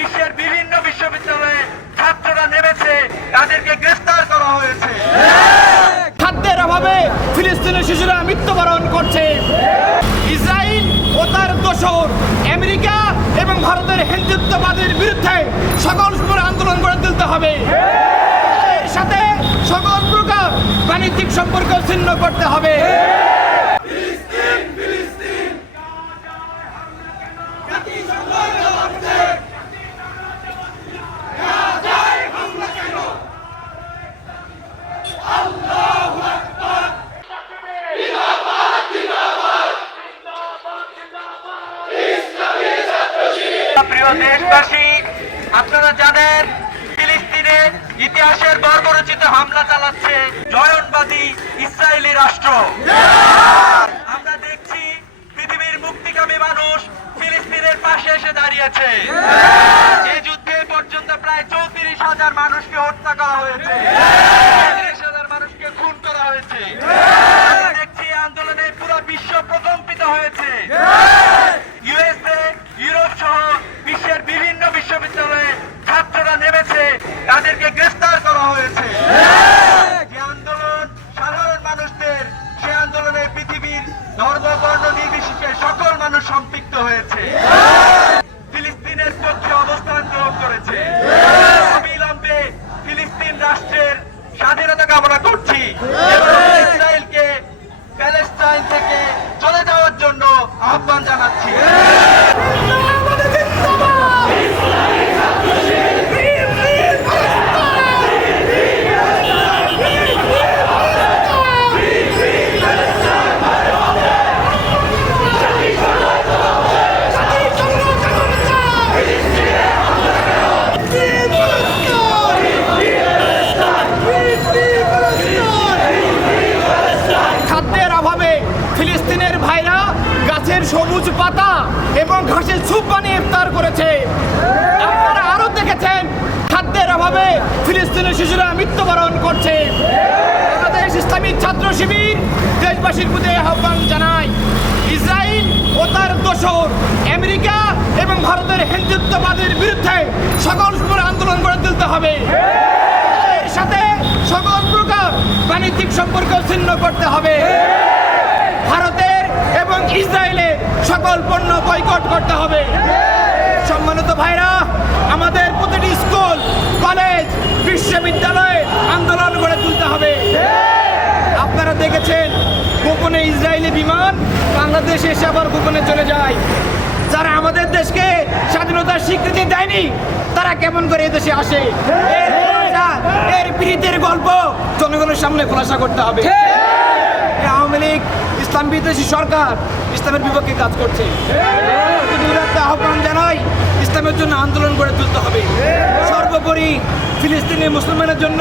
বিশ্বের বিভিন্ন বিশ্ববিদ্যালয়ে ছাত্ররা নেমেছে, তাদেরকে গ্রেফতার করা হয়েছে। খাদ্যের অভাবে ফিলিস্তিনের শিশুরা মৃত্যুবরণ করছে। ইসরায়েল ও তার দোসর আমেরিকা এবং ভারতের হিন্দুত্ববাদের বিরুদ্ধে সকল সময় আন্দোলন গড়ে তুলতে হবে। সাথে সকল প্রকার বাণিজ্যিক সম্পর্ক ছিন্ন করতে হবে। দেশবাসী আপনারা জানেন, ফিলিস্তিনে ইতিহাসের বর্বরচিত হামলা চালাচ্ছে জয়নবাদী ইসরায়েলি রাষ্ট্র। আমরা দেখছি পৃথিবীর মুক্তিকামী মানুষ ফিলিস্তিনের পাশে এসে দাঁড়িয়েছে। এই যুদ্ধে পর্যন্ত প্রায় চৌত্রিশ হাজার মানুষকে হত্যা করা হয়েছে চৌত্রিশ হাজার মানুষকে খুন করা হয়েছে আমরা দেখছি এই আন্দোলনে পুরো বিশ্ব প্রকম্পিত হয়েছে ইউএসএ ইউরোপ সহ বিশ্বের বিভিন্ন বিশ্ববিদ্যালয়ে ছাত্ররা নেমেছে তাদেরকে গ্রেফতার করা হয়েছে যে আন্দোলন সাধারণ মানুষদের সে আন্দোলনে পৃথিবীর ধর্ম বর্ণ নির্বিশেষে সকল মানুষ সম্পৃক্ত হয়েছে ফিলিস্তিনের পক্ষে অবস্থান গ্রহণ করেছে অবিলম্বে ফিলিস্তিন রাষ্ট্রের স্বাধীনতা কামনা করছি এবং ইসরায়েলকে প্যালেস্টাইন থেকে চলে যাওয়ার জন্য আহ্বান জানাচ্ছি খাদ্যের অভাবে ফিলিস্তিনের ভাইরা গাছের সবুজ পাতা এবং ঘাসের স্যুপ বানিয়ে ইফতার করেছে। আপনারা আরও দেখেছেন খাদ্যের অভাবে ফিলিস্তিনের শিশুরা মৃত্যুবরণ করছে। বাংলাদেশ ইসলামী ছাত্র শিবির দেশবাসীর প্রতি আহ্বান জানায় ইসরায়েল ও তার দোসর আমেরিকা এবং ভারতের হিন্দুত্ববাদের বিরুদ্ধে সকল সময় আন্দোলন গড়ে তুলতে হবে। সাথে সকল প্রকার বাণিজ্যিক সম্পর্ক ছিন্ন করতে হবে। ভারতের এবং ইসরায়েলের সকল পণ্য বয়কট করতে হবে। সম্মানিত ভাইরা, আমাদের প্রতিটি স্কুল কলেজ বিশ্ববিদ্যালয়ে আন্দোলন গড়ে তুলতে হবে। আপনারা দেখেছেন, গোপনে ইসরায়েলি বিমান বাংলাদেশে এসে আবার গোপনে চলে যায়। যারা আমাদের দেশকে স্বাধীনতার স্বীকৃতি দেয়নি, তারা কেমন করে এদেশে আসে? এর পীড়িতের গল্প জনগণের সামনে খোলাসা করতে হবে। আওয়ামী লীগ, ইসলাম বিদ্বেষী সরকার ইসলামের বিপক্ষে কাজ করছে। আহ্বান জানাই, ইসলামের জন্য আন্দোলন গড়ে তুলতে হবে। সর্বোপরি ফিলিস্তিনি মুসলমানের জন্য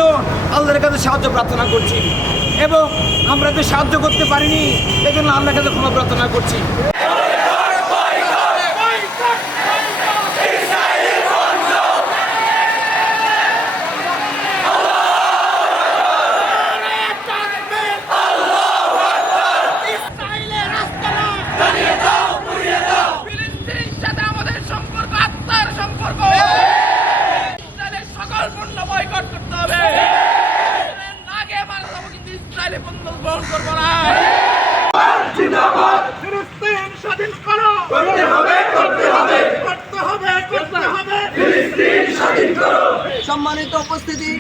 আল্লাহর কাছে সাহায্য প্রার্থনা করছি। এবং আমরা যে সাহায্য করতে পারিনি, এজন্য আল্লাহর কাছে ক্ষমা প্রার্থনা করছি ইসরায়েলের আস্তানা ফিলিস্তিনের সাথে আমাদের সম্পর্ক আত্মার সম্পর্ক ইসরায়েলের সকল পণ্য বয়কট করতে হবে ইসরায়েলের নাগে মারা যাব কিন্তু ইসরায়েলি পণ্য গ্রহণ করব না ফিলিস্তিন স্বাধীন করো করতে হবে করতে হবে করতে হবে করতে হবে সম্মানিত উপস্থিতি,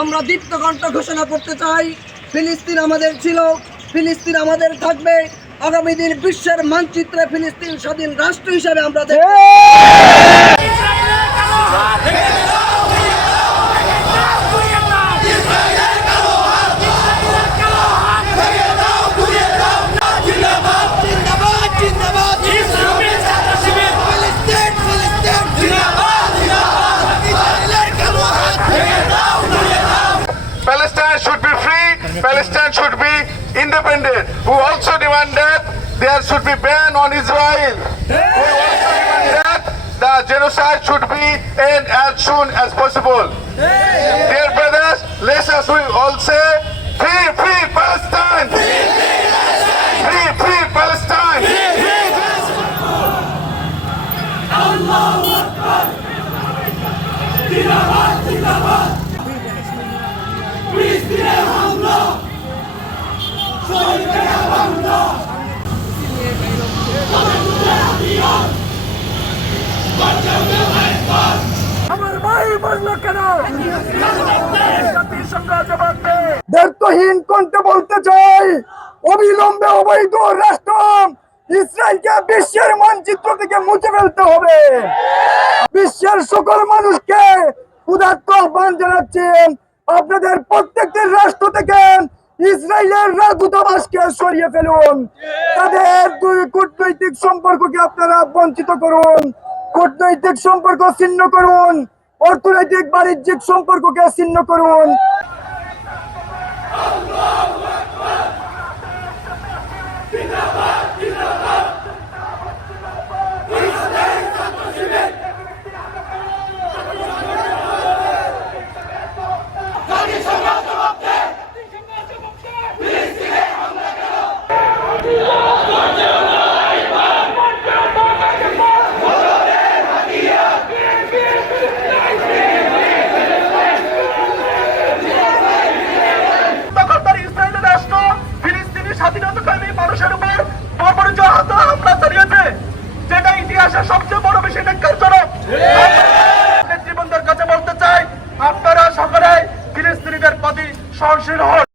আমরা দীপ্ত কণ্ঠ ঘোষণা করতে চাই, ফিলিস্তিন আমাদের ছিল, ফিলিস্তিন আমাদের থাকবে। আগামী দিন বিশ্বের মানচিত্রে ফিলিস্তিন স্বাধীন রাষ্ট্র হিসাবে আমরা দেখব। Should be free, Palestine should be independent. We also demand that there should be ban on Israel. We also demanded the genocide should be end as soon as possible. Dear brothers, let us we all say, free, free Palestine! Free, free Palestine! Allah Akbar! অবৈধ রাষ্ট্র ইসরায়েলকে বিশ্বের মানচিত্র থেকে মুছে ফেলতে হবে। বিশ্বের সকল মানুষকে উদাত্ত আহ্বান জানাচ্ছেন আপনাদের প্রত্যেকটি রাষ্ট্র থেকে ইসরায়েলের রাজদূতাবাসকে সরিয়ে ফেলুন। তাদের দুই কূটনৈতিক সম্পর্ককে আপনারা বঞ্চিত করুন। কূটনৈতিক সম্পর্ক ছিন্ন করুন অর্থনৈতিক বাণিজ্যিক সম্পর্ককে ছিন্ন করুন। প্রতি সহনশীল হন